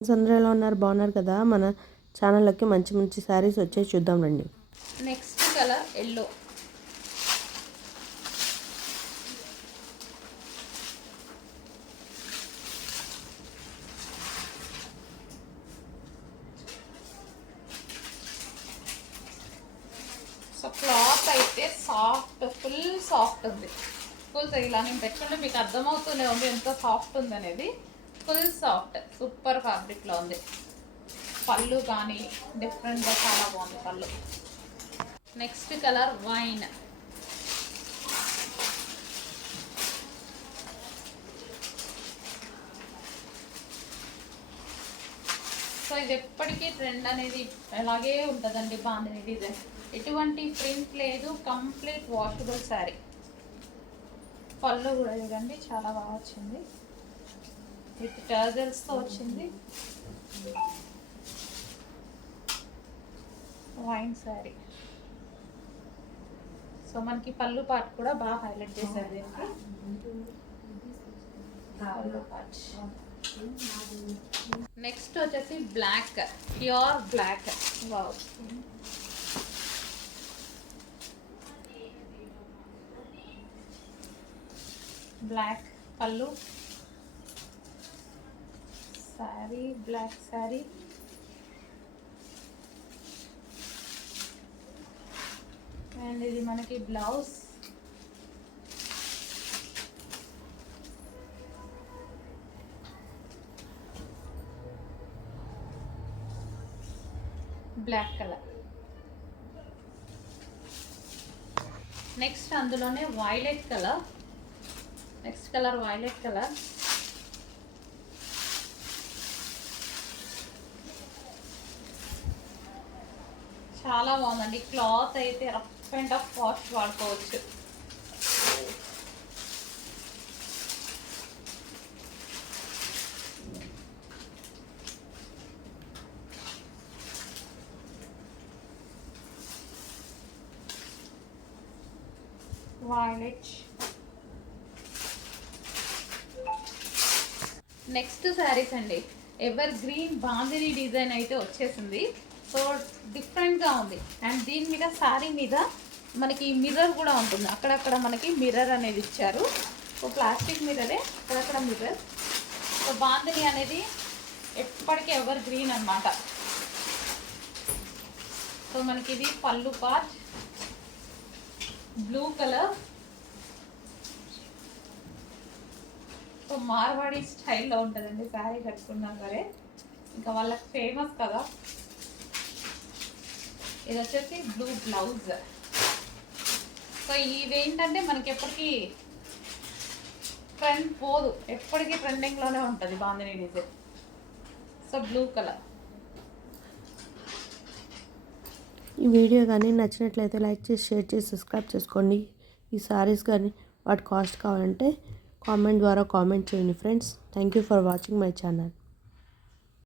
అందరూ ఎలా ఉన్నారు? బాగున్నారు కదా? మన ఛానల్లోకి మంచి మంచి శారీస్ వచ్చాయి, చూద్దాం రండి. Next colour yellow. So cloth అయితే సాఫ్ట్, ఫుల్ సాఫ్ట్ ఉంది. ఫుల్ ఇలా నేను పెట్టుకుంటే మీకు అర్థమవుతూనే ఉంది ఎంత సాఫ్ట్ ఉంది అనేది. ఫుల్ సాఫ్ట్, సూపర్ ఫ్యాబ్రిక్లో ఉంది. పళ్ళు కానీ డిఫరెంట్గా చాలా బాగుంది పళ్ళు. Next colour wine. సో ఇది ఎప్పటికీ ట్రెండ్ అనేది అలాగే ఉంటుందండి. బాగుంది డిజైన్, ఎటువంటి ప్రింట్ లేదు, కంప్లీట్ వాషబుల్ శారీ. పళ్ళు కూడా చూడండి చాలా బాగా వచ్చింది, విత్ టర్జల్స్తో వచ్చింది. వైన్ శారీ. సో మనకి పళ్ళు పార్ట్ కూడా బాగా హైలైట్ చేశారు దీనికి. పళ్ళు పార్ట్. నెక్స్ట్ వచ్చేసి black, pure black. Wow, black pallu, sari black sari. And ఇది మనకి బ్లౌజ్. Black colour. నెక్స్ట్ అందులోనే violet colour. Next colour violet colour. చాలా బాగుందండి. క్లాత్ అయితే రఫ్ అండ్ టఫ్ వాష్ వాడుకోవచ్చు. వైలెట్. నెక్స్ట్ శారీస్ అండి, ఎవర్ గ్రీన్ బాందిని డిజైన్ అయితే వచ్చేసింది. సో డిఫరెంట్గా ఉంది. అండ్ దీని మీద శారీ మీద మనకి మిర్రర్ కూడా ఉంటుంది. అక్కడక్కడ మనకి మిర్రర్ అనేది ఇచ్చారు. సో ప్లాస్టిక్ మిర్రరే, అక్కడక్కడ మిర్రర్. సో బాందిని అనేది ఎప్పటికీ ఎవర్ గ్రీన్ అన్నమాట. సో మనకి ఇది pallu part, blue colour. So Marwari స్టైల్లో ఉంటుందండి శారీ కట్టుకున్నా సరే, ఇంకా వాళ్ళకి ఫేమస్ కదా. ఇది వచ్చేసి బ్లూ బ్లౌజ్. సో ఇవేంటంటే మనకి ఎప్పటికీ ట్రెండ్ పోదు, ఎప్పటికీ ట్రెండింగ్లోనే ఉంటుంది bandhani design. So blue colour. ఈ వీడియో కానీ నచ్చినట్లయితే లైక్ చేసి, షేర్ చేసి, సబ్స్క్రైబ్ చేసుకోండి. ఈ సారీస్ కానీ వాటి కాస్ట్ కావాలంటే కామెంట్ ద్వారా కామెంట్ చేయండి friends. Thank you for watching my channel.